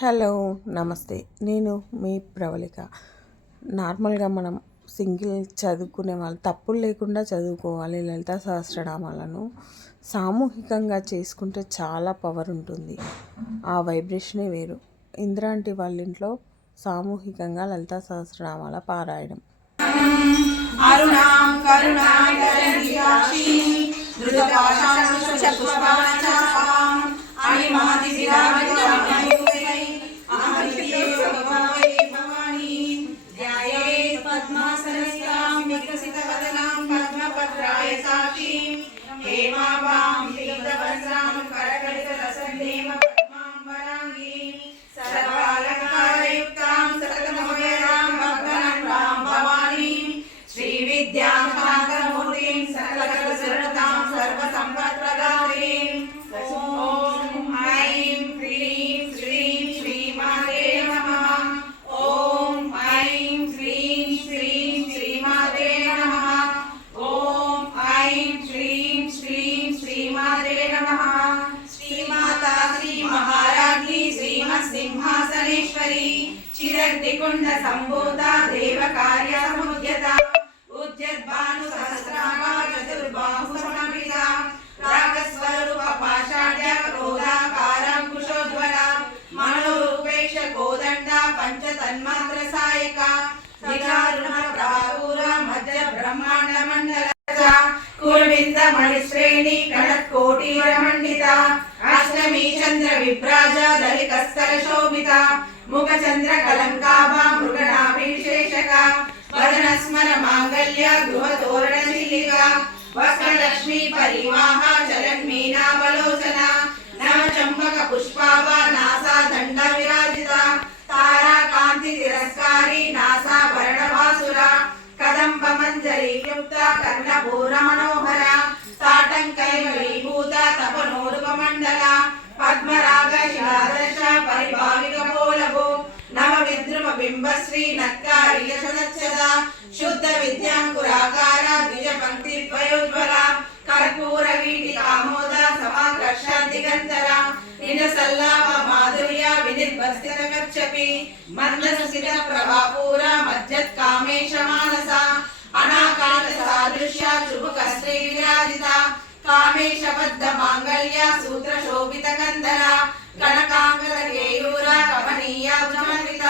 Hello, నమస్తే. నేను మీ ప్రవళిక. నార్మల్గా మనం సింగిల్ చదువుకునే వాళ్ళు తప్పులు లేకుండా చదువుకోవాలి. లలితా సహస్రనామాలను సామూహికంగా చేసుకుంటే చాలా పవర్ ఉంటుంది. ఆ వైబ్రేషనే వేరు. ఇంద్రాంటి వాళ్ళ ఇంట్లో సామూహికంగా లలితా సహస్రనామాల పారాయణం. సింహాసనేశ్వరి చిరగ్నికుండ సంభూత దేవ కార్య సముద్యత ఉద్యద్భాను సహస్రాభా చతుర్బాహు సమన్విత రాగస్వరూప పాషాఢ్య క్రోధాకారంకుశోజ్వల మనోరూపేక్ష కోదండ పంచ తన్మాత్ర సాయక విచారుణ ప్రాపూర మధ్య బ్రహ్మాండ మండల కుర్వింద మణిశ్రేణి కణత్కోటీర మండిత అష్టమి చంద్ర విభ్రాజ దళికస్కర శోభిత ముఖ చంద్ర కలంకాభా మృగణాభిషేషక వదన స్మర మాంగళ్య గృహ తోరణ చిల్లిక వస్త్రలక్ష్మీ పరివాహ చలన్మీనావలోచన నవ చంపక పుష్పాభ నాసా దండ విరాజిత తారా కాంతి తిరస్కారి నాసా భరణవాసుర కదంబ మంజరీ క్లుప్త కర్ణపూర మనోహర తాటంకైవలీభూత తపనోరుప మండల పద్మరాగ శిలాదర్శ పరిభావిక పోలభో నవ విద్రుమ బింబశ్రీ నక్కారియ సదచ్చద శుద్ధ విద్యాంకురాకార ద్విజ పంక్తి ద్వయోజ్వల కర్పూర వీటి ఆమోద సమాకర్ష దిగంతర నిజ సల్లాప మాధుర్య వినిర్భస్తిత కచ్చపి మందసుసిత ప్రభాపూర మధ్యత్ కామేశ మానస అనాకార సాదృశ్య చుబుక శ్రీ విరాజిత కామేశ బద్ధ మాంగళ్య సూత్ర శోభిత కందర కనకాంగల కేయూర కమనీయ సమన్విత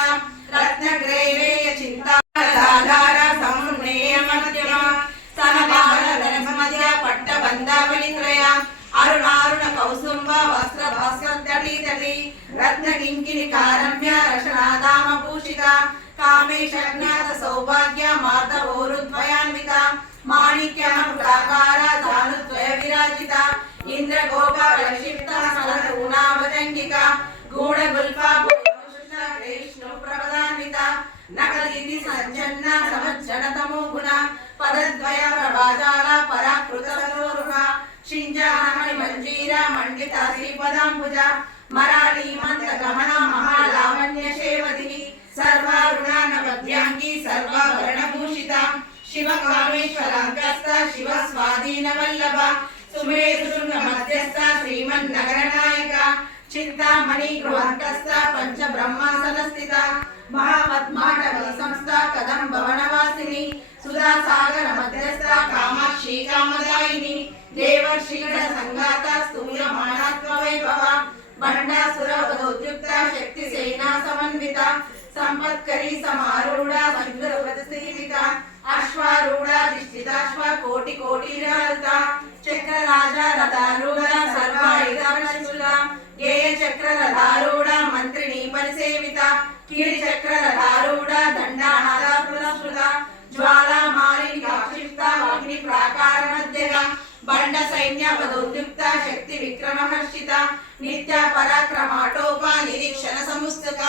రత్న గ్రైవేయ చింతాధార సమున్నేయ మధ్యమ స్తనభార ధనసమధ్య పట్ట బంధావళిత్రయ అరుణారుణ కౌసుంబ వస్త్ర భాస్కర్తటి తటి రత్న కింకిని కారమ్య రసనాదామ భూషిత కామేశ జ్ఞాత సౌభాగ్య మార్ధవోరుద్వయాన్విత మాణిక్యమృగాకార ధానుద్వయ విరాజిత ఇంద్రగోప ప్రక్షిప్త సలూనాభజంగిక గూఢగుల్ప విష్ణు ప్రపదాన్విత నకలితి సజ్జన్న సమజ్జన తమో గుణ పదద్వయ ప్రభాజాల పరాకృత సరోరుహ షింజానమణి మంజీర మండిత శ్రీపదాంబుజ మరాళీ మంద గమన మహాలావణ్య శేవతి సర్వారుణానవద్యాంగి సర్వాభరణభూషిత శివ కామేశ్వరాంకస్త శివ స్వాధీన వల్లభ సుమేధు శృంగ మధ్యస్థ శ్రీమన్నగర నాయక చింతామణి గృహంతస్థ పంచ బ్రహ్మాసన స్థిత మహాపద్మాటవీ సంస్థ కదంబ వనవాసిని సుధా సాగర మధ్యస్థ కామాక్షి కామదాయిని దేవర్షిగణ సంఘాత స్థూల మానాత్మ వైభవ బండాసుర వదోద్యుక్త శక్తి సేనా సమన్విత సంపత్కరీ సమారూఢ సుందరవ్రత సేవిత అశ్వారూఢ దిష్టితాశ్వ కోటి కోటిరాత చక్రరాజ రథారూఢ సర్వాయుధ గేయ చక్ర రథారూఢ మంత్రిని పరిసేవిత కీడి చక్ర రథారూఢ దండానాద పురస్కృత జ్వాలా మాలిని కాక్షిప్త అగ్ని ప్రాకార మధ్యగా బండ సైన్య వదోద్యుక్త శక్తి విక్రమహర్షిత నిత్య పరాక్రమాటోప నిరీక్షణ సముస్తక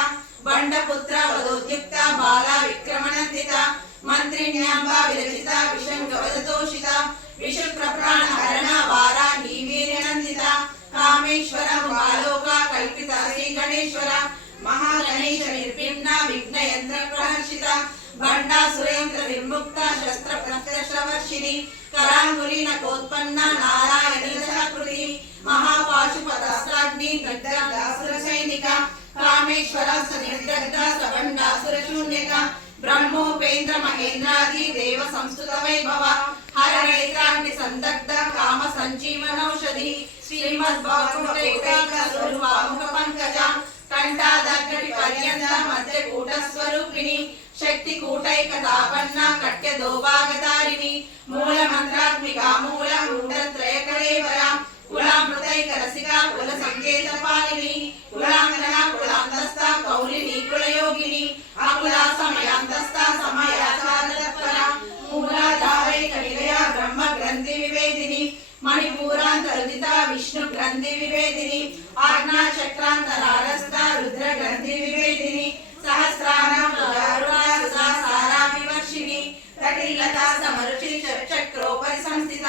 బండపుత్ర వదోద్యుక్త బాల విక్రమనందిత మంత్రిణ్యాంబ విరచిత విషంగవదతోషిత విశుక్ర ప్రాణ హరణ వారా నీవీర్యనందిత కామేశ్వర బాలోక కల్పిత శ్రీ గణేశ్వర మహాగణేశ నిర్విఘ్న విఘ్న యంత్ర ప్రహర్షిత బండాసురేంద్ర విముక్త శస్త్ర ప్రత్యక్షవర్షిణి करांगुली नकोत्पन्ना नारायणी दशाकृति महापाशुपतास्त्राग्नि दग्धदासुर सैनिका కామేశ్వర సునిర్దగ్ధ సవండాసుర శూన్యక బ్రహ్మోపేంద్ర మహేంద్రాది దేవ సంస్కృత వైభవ హర నేత్రాగ్ని సందగ్ధ కామ సంజీవనౌషధి శ్రీమద్ భాగవత స్వరూపాముఖ పంకజ కంఠాదగ్గటి పర్యంత మధ్య కూట స్వరూపిణి శక్తి కూటైక తాపన్న కట్య దోభాగతారిణి మూల మంత్రాత్మిక మూల కూటత్రయ కళేవర కులామృతైక రసిక కుల సంకేత పాలిని కులాంగన కులాంతస్థ కౌలిని కులయోగిని అకుల సమయాంతస్థ సమయాచారతత్పర మూలాధారైక నిలయ బ్రహ్మ గ్రంథి వివేదిని మణిపూరాంతరుదిత విష్ణు గ్రంథి వివేదిని ఆజ్ఞా చక్రాంతరారస్థ రుద్ర గ్రంథి వివేదిని సహస్రానాం సారా వివర్షిణి తటిల్లత సమరుచి చక్రోపరి సంస్థిత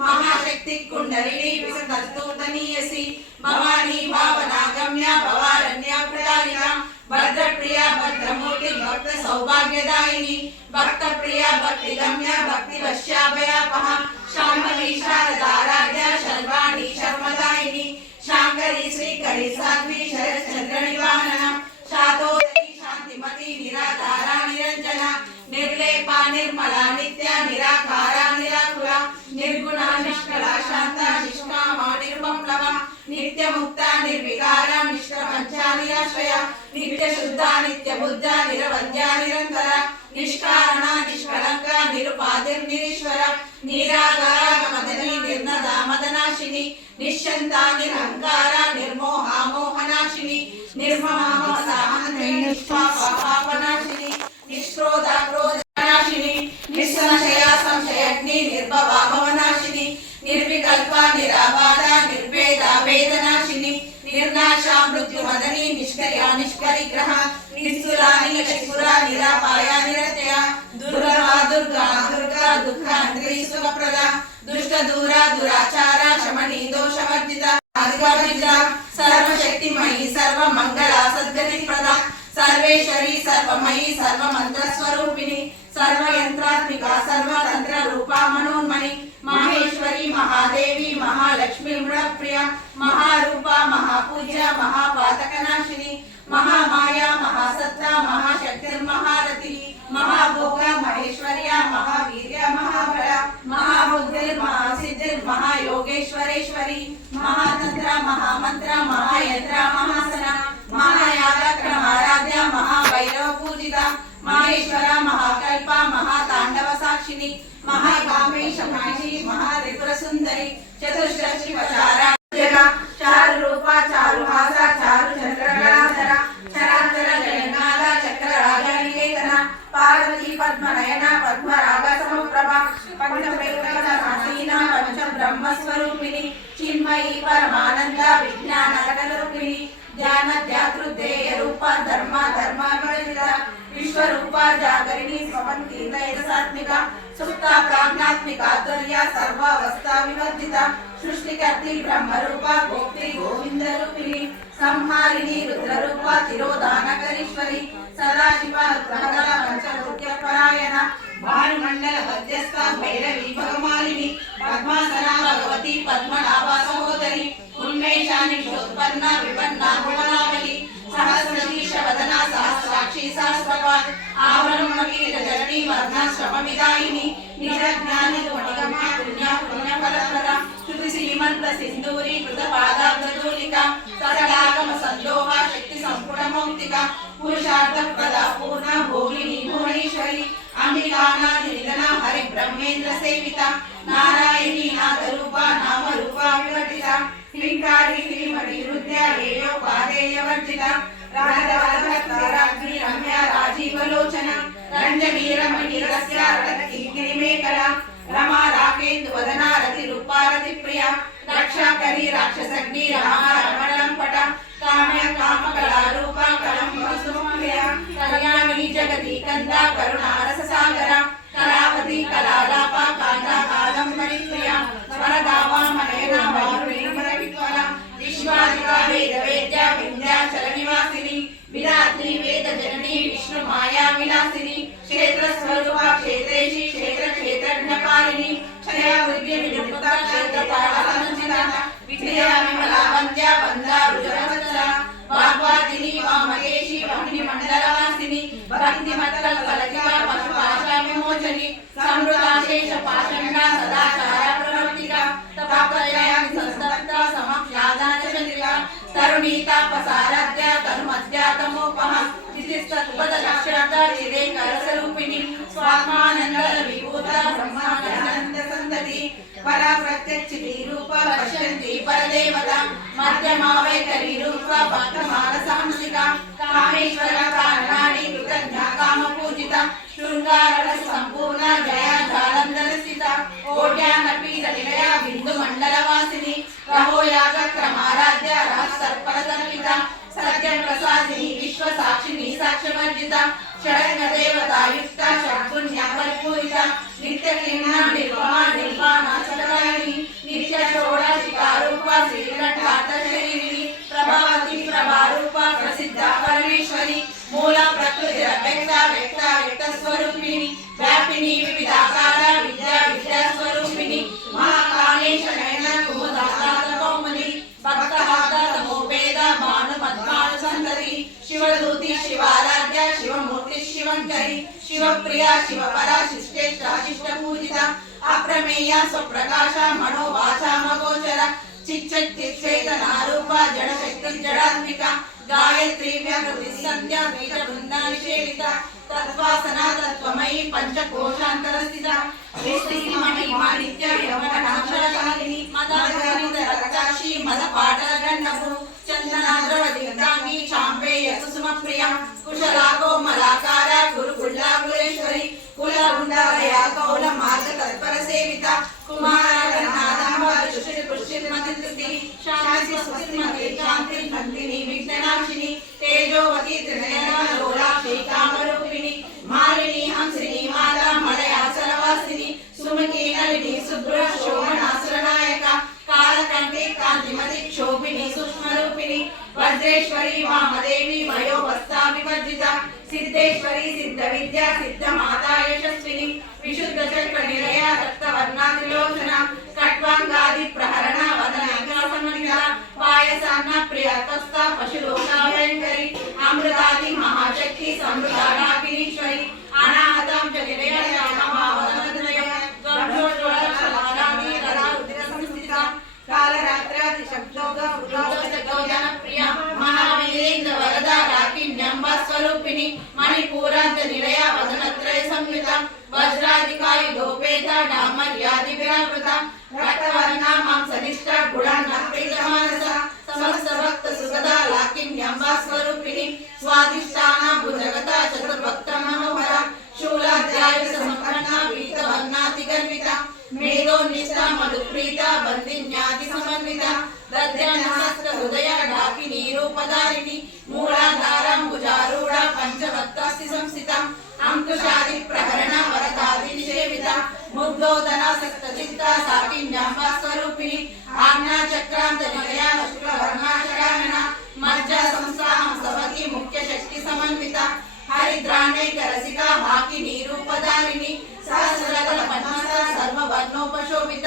మహాశక్తి కుండలిని విసతస్తూతనీయసి భవానీ భావనాగమ్య భవారణ్య ప్రదానిక భద్రప్రియ భద్రమూర్తి భక్త సౌభాగ్యదాయిని భక్త ప్రియ భక్తి గమ్య భక్తి వశ్యాభయాపహ శాంభవి శారదారాధ్య శర్వాణి శర్మదాయిని శాంకరి శ్రీకరి సాధ్వి శరచంద్ర నివాహన శాతోదరి శాంతిమతి నిరాధార నిరంజన నిర్లేప నిర్మల నిత్య నిరాకార నిరాకుల నిర్గుణ నిష్కళ శాంత నిష్కామ నిర్మమ్లవ నిత్య ముక్త నిర్వికార నిష్ప్రపంచ నిరాశ్రయ నిత్య శుద్ధ నిత్య బుద్ధ నిరవధ్య నిరంతర నిష్కారణ నిష్కళంక నిరుపాధిర్ నిరీశ్వర నిరాగార మదని నిర్నద మదనాశిని నిశ్చంత నిరహంకార నిర్మోహ మోహనాశిని నిర్మమామసాహనాశిని నిష్క్రోధ క్రోధనాశిని నిస్సంశయ సంశయగ్ని నిర్భవ భవనాశిని నిర్వికల్ప నిరాబాధ నిర్వేద వేదనాశిని నిర్నాశ మృత్యుమదని నిష్కర్య నిష్కరిగ్రహ నిస్సుర నిలశిపుర నిరాపాయ నిరతయ దుర్గమ దుర్గా దుర్గా దుఃఖాంధ్రి సుఖప్రద దుష్ట దూర దురాచార శమని దోషవర్జిత ఆదివర్జిత సర్వశక్తిమయి సర్వమంగళ సద్గతి ప్రద సర్వేశ్వరి సర్వమయి సర్వమంత్ర స్వరూపిణి సర్వయంత్రాత్మిక సర్వతంత్ర రూప మనోన్మణి మహేశ్వరి మహాదేవి మహాలక్ష్మి మృడప్రియ మహారూప మహాపూజ్య మహాపాతకనాశిని మహామాయ మహాసత్త మహాశక్తిర్మహారతి మహాభోగ మహేశ్వర్య మహావీర్య మహాబల మహాబుద్ధిర్ మహాసిద్ధిర్ మహాయోగేశ్వరేశ్వరి మహాతంత్ర మహామంత్ర మహాయంత్ర మహాసన మహాయాగ క్రమారాధ్య మహాభైరవ పూజిత మహేశ్వర మహాకల్ప మహాతాండవ సాక్షిని మహాకామేశ మహిషి మహాత్రిపుర సుందరి చతుష్ట శివచార చారు రూప చారు హాస చారు చంద్రకళాధర చరాచర జగన్నాథ చక్ర రాజ నికేతన పార్వతీ పద్మనయన పద్మరాగ సమప్రభ పంచప్రేతీన పంచ బ్రహ్మస్వరూపిణి చిన్మయి పరమానంద విజ్ఞాన రూపిణి ధ్యాన ధ్యాతృదేయ రూప ధర్మ ధర్మ పరిచిత విశ్వరూప జాగరిణి స్వపంతి తైజసాత్మిక సుప్త ప్రాజ్ఞాత్మిక తుల్య సర్వావస్థా వివర్జిత సృష్టికర్తి బ్రహ్మరూప గోప్తి గోవింద రూపిణి సంహారిణి రుద్రరూప తిరోధానకరీశ్వరి సదాశివ గ్రహగల పంచభూత్య పరాయణ భానుమండల మధ్యస్థ భైరవి భగమాలిని పద్మాసన భగవతి పద్మనాభ సహోదరి ఉన్మేషాని విషోత్పన్న విపన్న భువనావళి సహస్రశీర్ష వదన సహస్రాక్షి సహస్రపాద్ ఆవరణమకీట జనని వర్ణాశ్రమ విదాయిని నిజ జ్ఞాన గుణగమ పుణ్య పుణ్య ఫలప్రద శృతి శ్రీమంత సింధూరి కృత పాదాబ్దూలిక సరళాగమ సందోహ శక్తి సంపుట మౌక్తిక పురుషార్థ ప్రద పూర్ణ భోగిని భువనేశ్వరి అంబికానాది నిధన హరి బ్రహ్మేంద్ర సేవిత నారాయణి నాదరూప నామరూప వివర్జిత హ్రీంకారి శ్రీమణి హృదయ ఏయోపాదేయ వర్జిత రాజరాజి రమ్య రాజీవలోచన రంజనీ రమణి రస్య రతికిరిమేకల రమా రాకేందు వదన రతి రూపారతి ప్రియ రక్షాకరి రాక్షసగ్ని రామ రమణంపట కామ్య కామ కళారూప కలం వసుమప్రియ కళ్యాణి జగతి కంద కరుణారస సాగర కళావతి కళాలాప కాంత కాదంబరి ప్రియ వరదావామనయన వారుణిమర విఫల విశ్వాదిక వేద వేద్య వింధ్యాచల నివాసిని విరాత్రి వేద జనని విష్ణు మాయా విలాసిని క్షేత్ర స్వరూప క్షేత్రేషి క్షేత్ర క్షేత్రజ్ఞ పాలిని క్షయ వృద్ధ్య వినుత క్షేత్ర పాలసంచిత విజయ విమల వంద్య వంద రుజరవత్సల వాగ్వాదిని వామకేశి వాహిని మండలవాసిని భక్తి మత్తల కలకిక పశుపాశ విమోచని సమృతాశేష పాషండ సదాచార ప్రవర్తిక తపత్రయామి సంస్తప్త సమఖ్యాదాన చంద్రిక తరుణీతాపసారాధ్య తనుమధ్యాతమోపమ తిథిస్తత్పద లక్ష్యార్థ చిరే కరసరూపిణి స్వాత్మానంద విభూత బ్రహ్మానంద సంతతి పరా ప్రత్యక్షితి రూప పశ్యంతి పరదేవత మధ్యమా వైఖరి రూప భక్త మానసాంశిక కామేశ్వర కారణాని కృతజ్ఞ కామ పూజిత శృంగార సంపూర్ణ జయ జాలంధర స్థిత కోట్యానపి నిలయ బిందు మండల వాసిని రహోయాగ క్రమారాధ్య సర్పణ సంహిత సత్యం ప్రసాదిని విశ్వ సాక్షిని సాక్ష్యవర్జిత షడంగ దేవతాయుక్త షడ్పుణ్య పరిపూరిత నిత్య క్లీన నిర్మమ నిర్మాణ చలవాణి నిత్య షోడశికారూప శ్రీకంఠార్థ శరీరిణి ప్రభావతి ప్రభారూప ప్రసిద్ధ పరమేశ్వరి మూల ప్రకృతి వ్యక్త వ్యక్త వ్యక్త స్వరూపిణి వ్యాపిని వివిధాకార విద్యా విద్యా స్వరూపిణి మహాకాళేశ నయన కుముదాకార కౌముని భక్త తమోపేద భాను మద్భాను సంతతి శివదూతి శివారాధ్య శివమూర్తి శివంకరి శివప్రియ శివపర శిష్టేష్ట శిష్ట పూజిత అప్రమేయ స్వప్రకాశ మనోవాచామగోచర చిచ్చేతనారూప జడశక్తి జడాత్మిక గాయత్రి వ్యాకృతి సంధ్యా బీజ బృందానిషేవిత తత్వాసన తత్వమయి పంచకోశాంతర స్థిత నిత్య యవనాక్షరకాలిని మదాగరిత రక్తాక్షి మద పాటల గండపు చందనాద్రవ దీర్ఘాంగి చాంపేయ కుసుమ ప్రియ కుశలాకో మలాకార గురుకుల్లా గురేశ్వరి కుల గుండవయ కౌల మార్గ తత్పర సేవిత కుమార శాంతి సుమతి శాంతి భక్తిని విఘ్ననాశిని తేజోవతి త్రినయన లోలాక్షి కామరూపిణి మాలిని హంసిని మాతా మలయాచలవాసిని సుమతి నలిని శుభ్ర శోభనాసురనాయక కాలకంఠి కాంతిమతి క్షోభిని సూక్ష్మరూపిణి వజ్రేశ్వరి వామదేవి వయోవస్థా వివర్జిత సిద్ధేశ్వరి సిద్ధ విద్యా సిద్ధ మాతా యశస్విని విశుద్ధ చక్ర నిలయ రక్తవర్ణాదిలోచన ఖట్వాంగాది ప్రహరణ వదనాంగాసమనిత పాయసాన్న ప్రియతస్థ పశులోకాభయంకరి అమృతాది మహాశక్తి సమృతానాపినీశ్వరి అనాహతాం చ నిలయ రామభావనద్వయ గంభోజ్వలక్షలాక్షాది రథ రుధిర సంస్థిత కాలరాత్రాది శబ్దోగ ఉదోజన ప్రియ మహావీరేంద్ర వరద రాకిన్యంబ స్వరూపిణి మణిపూరాంత నిలయ వదనత్రయ సంయుత వజ్రాధికాయుధోపేత డామర్యాది విరావృత రక్తవర్ణ మాంసనిష్ట గుడాన్న ప్రీత మానస సమస్త భక్త సుగద లాకిన్యంబ స్వరూపిణి స్వాదిష్టాన భుజగత చతుర్భక్త మనోహర శూలాధ్యాయ సంపన్న పీత వర్ణాతి గర్విత మేధోనిష్ట మధుప్రీత బంధిన్యాది సమన్విత దద్యానహస్త హృదయ ఢాకిని రూపధారిణి మూలాధారంబుజారూఢ పంచవక్తాస్తి సంస్థిత అంకుశాది ప్రహరణ వరదాది నిషేవిత ముగ్ధోదన సక్త చిత్త సాకిన్యాంబ స్వరూపిణి ఆజ్ఞా చక్రాంత నిలయ శుక్లవర్ణాషరాయణ మజ్జ సంస్థాహం సవతి ముఖ్య శక్తి సమన్విత హరిద్రాణైక రసిక హాకిని రూపధారిణి సహస్రదల పద్మస్థ సర్వవర్ణోపశోభిత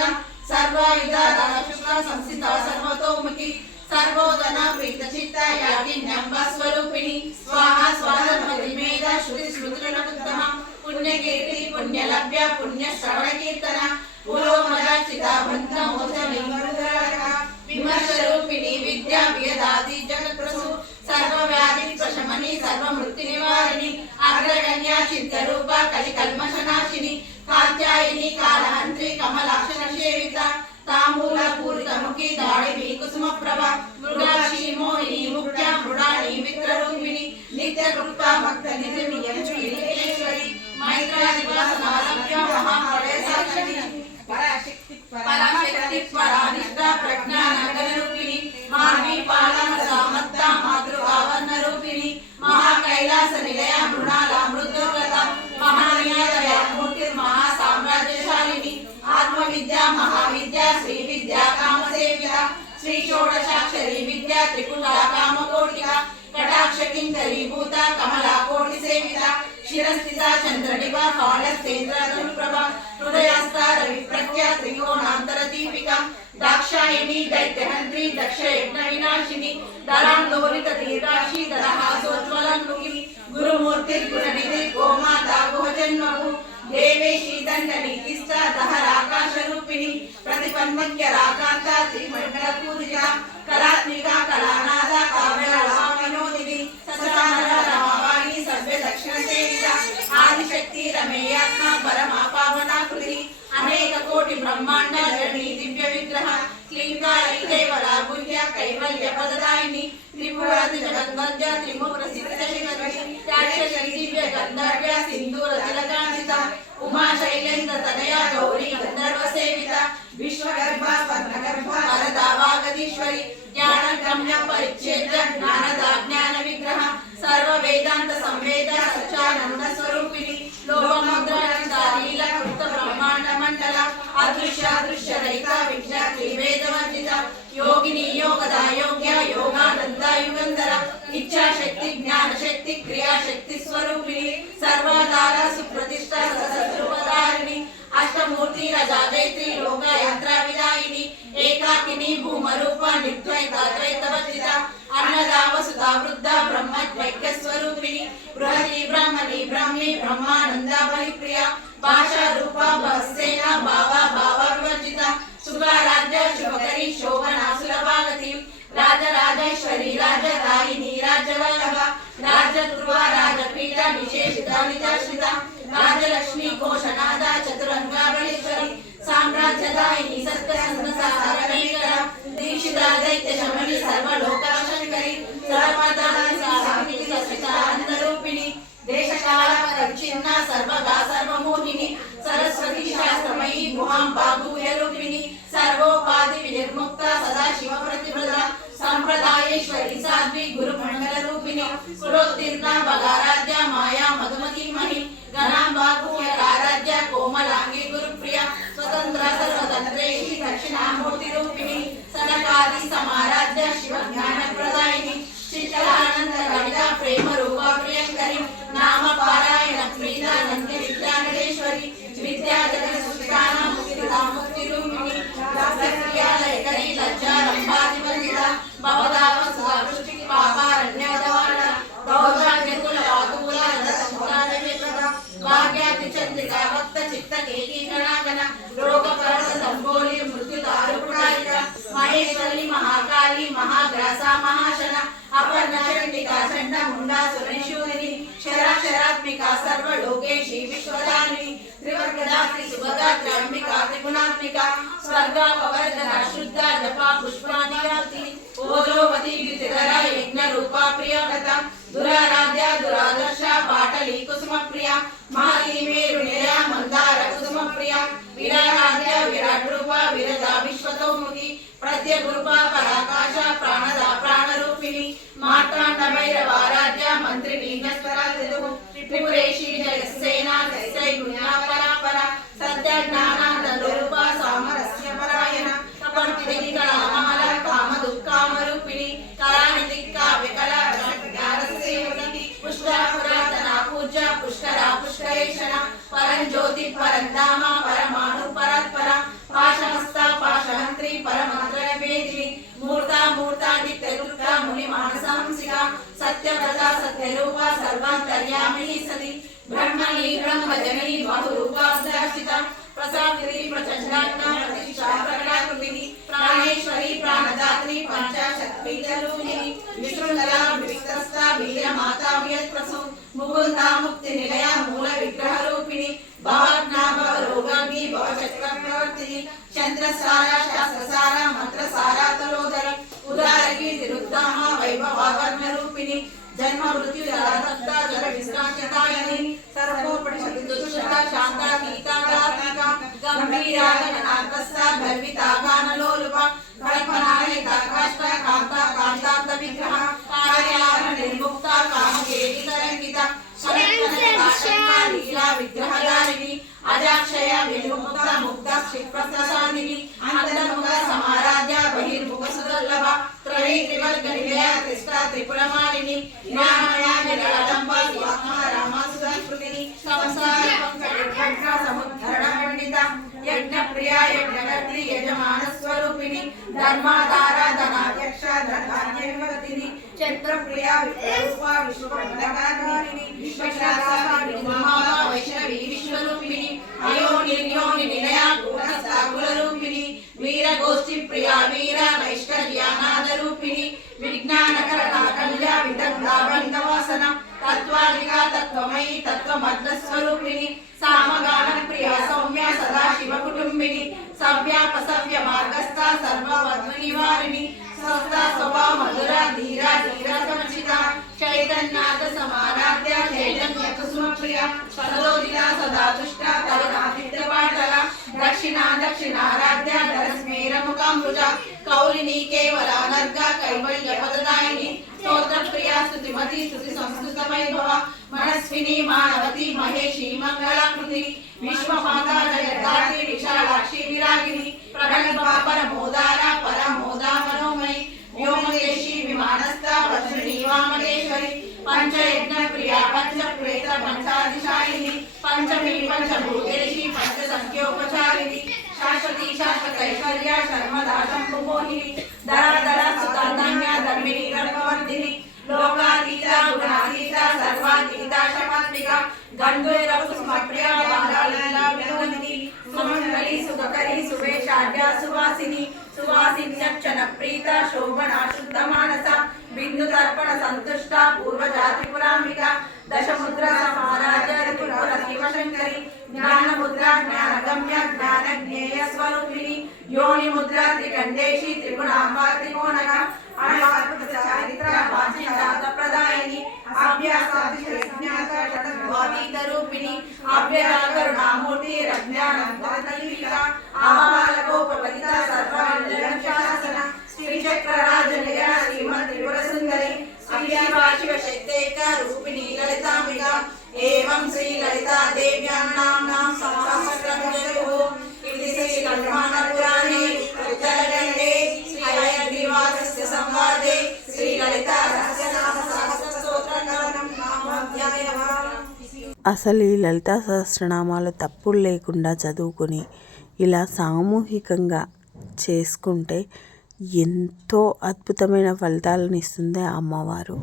సర్వాయుధ దళ శుక్ల సంస్థిత సర్వతోముఖి సర్వోదన ప్రీత చిత్త యాగిన్యంబ స్వరూపిణి స్వాహ స్వాధర్మతి మేధ శృతి స్మృతులకుత్తమ పుణ్యకీర్తి పుణ్యలభ్య పుణ్య శ్రవణ కీర్తన పురోమరాచిత బంధ మోచని విమర్శ రూపిణి విద్యా వ్యదాది జగత్ప్రసు సర్వ వ్యాధి ప్రశమని సర్వ మృత్యు నివారిణి అగ్రగణ్య చింత రూప కలి కల్మషనాశిని కాత్యాయిని కాలహంత్రి కమలాక్షణ సేవిత తాంబూల పూరిత ముఖి దాడివి కుసుమ ప్రభ మృగాక్షి మోహిని ముఖ్య మృడాని మిత్రరూపిణి నిత్య కృప భక్త నిధిని యజ్ఞేశ్వరి మైత్రాదివాసనాలభ్య మహాప్రళయ సాక్షిని పరాశక్తి పరానిష్ట ప్రజ్ఞానగర రూపిణి మాధవి పాలన సామర్థ మాతృభావన రూపిణి మహాకైలాస నిలయ మృణాల మృదుర్గత మహాన్యాయ మూర్తి మహాసామ్రాజ్యశాలిని ఆత్మవిద్య మహావిద్య శ్రీ విద్య కామసేవిత శ్రీ షోడశాక్షరి విద్య త్రిపుట కామకోటిక కటాక్ష కింకరీభూత కమలా కోటి సేవిత శిరస్థిత చంద్రడివ కాళస్తేంద్ర ప్రభ హృదయస్థ రవి ప్రఖ్య త్రికోణాంతర దీపిక दाक्षायणी दैत्यहंत्री दक्ष यज्ञ विनाशिनी दरांदोलित दीर्घाक्षी दरहासोज्वलन्मुखी गुरुमूर्ति गुणनिधि गोमाता गुहजन्मभू देवेशी दंडनीतिस्था दहराकाशरूपिणी प्रतिपन्नक्य राकांता त्रिमण्डलपूजिता कलात्मिका कलानादा काव्यविनोदिनी ससानरा रमावाणी सभ्य दक्षिण सेविता आदिशक्ति रमेयात्मा परमा पावनाकृति अनेक कोटि ब्रह्मांड जनी दिव्य विग्रह क्लींकारी केवला गुह्य कैवल्य पददायिनी त्रिपुराति जगन्मध्य त्रिमुख प्रसिद्ध शिखरी राक्षसी दिव्य गंधर्व सिंधूर तिलकांचिता उमा शैलेन्द्र तनया गौरी गंधर्व सेविता विश्वगर्भा स्वर्णगर्भा वरदा वागदीश्वरी ज्ञान गम्य परिच्छेद्य ज्ञानदा ज्ञान विग्रह सर्व वेदांत संवेद सच्चानंद स्वरूपिणी लोकमुद्रालील कृत ब्रह्मांड मंडल अदृश्य दृश्य रहित विज्ञाति वेदवर्जित योगिनी योगदा योग्य योगानंद युगंधर इच्छा शक्ति ज्ञान शक्ति क्रिया शक्ति स्वरूपिणी सर्वदार सुप्रतिष्ठा सदरूपधारिणी अष्टमूर्ति रजादेत्री लोक यंत्र विदायिनी एकाकिनी भूमरूप नित्वैताद्वैतवर्जिता अन्नदा वसुधा वृद्धा ब्रह्मद्वैक्य स्वरूपिणी बृहति ब्रह्मणि ब्रह्मी ब्रह्मानंद बलिप्रिया भाषा रूपा बहस्सेना भावा भाववर्जिता सुखाराध्य शुभकरी शोभना सुलभागति राजराजेश्वरी राजदायिनी राजवल्लभ राजध्रुव राजपीठ विशेषिता निजाश्रिता राजलक्ष्मी घोषनादा चतुरंगा बलेश्वरी साम्राज्यदायिनी सत्यसंसारकरीकर दीक्षिता दैत्य शमनी सर्वलोकाशंकरी सर्वदानि साहित्य सचितानंदरूपिणी देशकाल परिच्छिन्न सर्वगा सर्वमोहिनी सरस्वती शास्त्रमयी गुहांबा गुह्यरूपिणी सर्वोपाधि विनिर्मुक्ता सदा शिव प्रतिपदा संप्रदायेश्वरी साध्वी गुरुमंडल रूपिणी कुलोत्तीर्णा बगाराध्या माया मधुमती मही गणांबा गुह्यकाराध्या कोमलांगी गुरुप्रिया स्वतंत्र सर्वतंत्रेशी दक्षिणामूर्ति रूपिणी सनकादि समाराध्या शिव ज्ञान प्रदायिनी चित्तानंद ललिता प्रेम रूपा प्रियंकरी नाम पारायण प्रीता नंदी विद्यानगेश्वरी विद्या जगत सुष्टान मुक्तिदा मुक्ति रूपिणी लयकरी लज्जा रंभादिवंदिता भवदाव सुवृष्टि पापारण्यदवाण दौर्भाग्य कुल वातुकुल रसमुरारवेत्रदा भाग्याति चंद्रिका भक्त चित्त केकी गणागण रोग परद संबोली मृत्यु दारुपुटायिका महेश्वरी महाकाली महाग्रासा महाशना अपर्णा चंडिका चंड मुंडा सुरेश्वरी क्षराक्षरात्मिका सर्वलोकेशी विश्वदारिणी त्रिवर्गदात्री सुभगात्री अंबिका त्रिगुणात्मिका स्वर्गापवर्गना शुद्धा जपा पुष्पानिगात्री ओजोवती वितिधरा यज्ञ रूपा प्रियव्रता दुराराध्या दुरादर्शा पाटली कुसुम प्रिया माली मेरु निलया मंदार कुसुम प्रिया विराराध्या विराट रूपा विरजा विश्वतोमुखी प्रत्यगुरुपा पराकाश प्राणदा प्राणरूपिणी मार्तांड भैरवाराध्या मंत्रिणी नस्वरा त्रिपुरेशी जगत्सेना तैत्रै गुण्या परापरा सत्य ज्ञानानंद रूपा सामरस्य परायण कपर्तिनि कलामहला काम दुःखामरूपिणी कलानिधि काव्य कला रसज्ञानसेविनी पुष्करा पुरातना पूज्या पुष्करा पुष्करेशना परंज्योति परंधामा परमाणु परात्परा पाशहस्ता पाशहंत्री परमंत्र वेदिनी मूर्ता मूर्ता नित्यदुर्गा मुनि मानसहंसिका सत्यव्रता सत्यरूपा सर्वांतर्यामिनी सती ब्रह्मणी ब्रह्मजननी बहुरूपा दर्शिता प्रसादिनी प्रचंडात्मा प्रतिष्ठा प्रकटाकृतिनी प्राणेश्वरी प्राणदात्री पंचाशक्तिरूपिणी विष्णुलला विविक्तस्था वीरमाता वियत्प्रसू मुकुंदा मुक्ति निलया मूल विग्रह रूपिणी भवज्ञा भवरोगाग्नि भवचक्रवर्तिनी चंद्रसारा शास्त्रसारा मंत्रसारा तलोदर उदारकीर्ति रुद्धामा वैभवावर्ण रूपिणी जन्म मृत्यु जलाधक्ता जल विश्रांतिदायिनी सर्वोपनिषदुष्टा शांता गीता गात्रिका गंभीरा गणनाथस्था गर्विता गानलोलुपा कल्पनायिता काष्ठा कांता कांतांत विग्रह कार्यान निर्मुक्ता कामकेली तरंगिता लीला विग्रहधारिणी अजाक्षया विमुक्ता मुक्ता क्षिप्रसादिनी अंतर्मुख समाराध्या बहिर्मुख सुदुर्लभ त्रयी त्रिवर्ग निलया त्रिष्ठा त्रिपुरमालिनी ज्ञानमया निराडंबा स्वात्मा रामा सुधाकृतिनी संसार पंकज समुद्धरण पंडिता यज्ञ प्रिया यज्ञकर्त्री यजमान स्वरूपिणी క్షేత్రప్రియా విశ్వరూపా విశ్వప్రదకారిణి విశ్వశాస్త్రాన్ని మహామా వైష్ణవి విశ్వరూపిణి అయోని నిర్యోని నిలయా కూటస్థాకుల రూపిణి వీరగోష్ఠి ప్రియా వీర నైష్కర్యానాద రూపిణి విజ్ఞానకరణ కళ్యా విదగ్ధా బంధవాసన తత్వాలికా తత్వమయీ తత్వమద్రస్వరూపిణి సామగాన ప్రియా సౌమ్య సదాశివ కుటుంబిని సవ్యాపసవ్య మార్గస్థ సర్వవద్మ నివారిణి స్వస్థ స్వభావ మధుర ధీర ధీర సముచిత చైతన్యాత సమారాధ్య చైతన్య కుసుమ ప్రియ సదోదిత సదా దుష్ట తరుణాదిత్య పాటల దక్షిణ దక్షిణారాధ్య ధరస్మేర ముఖాంబుజ కౌలిని కేవలానర్గ కైవల్య పదదాయిని స్తోత్ర ప్రియా స్తుతిమతి స్తుతి సంస్కృత వైభవ మనస్విని మానవతి మహేషి మంగళాకృతి విశ్వమాతా జగదాత్రి విశాలాక్షి విరాగిని ప్రగల్భా పరమోదార పరమోదా మనోమయి వ్యోమకేశి విమానస్థ వజ్రిణి వామనేశ్వరి పంచయజ్ఞ ప్రియా పంచ ప్రేత పంచాదిశాయిని పంచమీ పంచభూతేషి పంచ సంఖ్యోపచారిణి శాశ్వతి శాశ్వతైశ్వర్య శర్మదా శంభుమోహిని ధరాధర సుతాన్య ధర్మిణి గర్భవర్ధిని లోకాతీత గుణాతీత సర్వాతీత శమాత్మిక గంధైరవ సుమప్రియ బాలాలీలా వినోదిని సుమంగళి సుఖకరి సువేషాఢ్య సువాసిని సువాసిన్యక్షణ ప్రీత శోభన శుద్ధ మానస బిందు తర్పణ సంతుష్ట పూర్వజాతి పురామిక దశముద్ర సమారాజ్య త్రిపుర శివశంకరి జ్ఞానముద్ర జ్ఞానగమ్య జ్ఞాన జ్ఞేయ స్వరూపిణి యోని ముద్ర త్రికండేశి త్రిగుణాంబ త్రికోణక అణాత్మక చారిత్ర వాంఛితార్థ ప్రదాయిని అభ్యాసాతిశయజ్ఞాత శతద్వాతీత రూపిణి అభ్యకరుణామూర్తి రజ్ఞానందీక ఆబాలకోపపతిత సర్వాంజన శ్రీచక్రరాజనియ శ్రీమద్ త్రిపుర సుందరి శ్రీవాశివ శక్తేక రూపిణి లలితాంబిక ఏవం శ్రీ లలితా దేవ్యాం నామ్నాం సహస్రనామ ఇది శ్రీ కళ్యాణ పురాణే ఉత్తరఖండే శ్రీ హయగ్రీవాసస్య సంవాదే శ్రీ లలితా సహస్రనామ సహస్రస్తోత్రకరణం నామాధ్యాయః. అసలు ఈ లలితా సహస్రనామాలు తప్పులు లేకుండా చదువుకొని ఇలా సామూహికంగా చేసుకుంటే ఎంతో అద్భుతమైన ఫలితాలను ఇస్తుంది ఆ అమ్మవారు.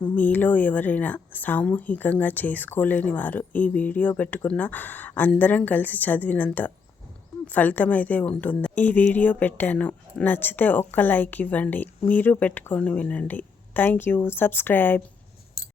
మీలో ఎవరైనా సామూహికంగా చేసుకోలేని వారు ఈ వీడియో పెట్టుకున్న అందరం కలిసి చదివినంత ఫలితం అయితే ఉంటుంది. ఈ వీడియో పెట్టాను, నచ్చితే ఒక్క లైక్ ఇవ్వండి, మీరు పెట్టుకొని వినండి. Thank you. సబ్స్క్రైబ్.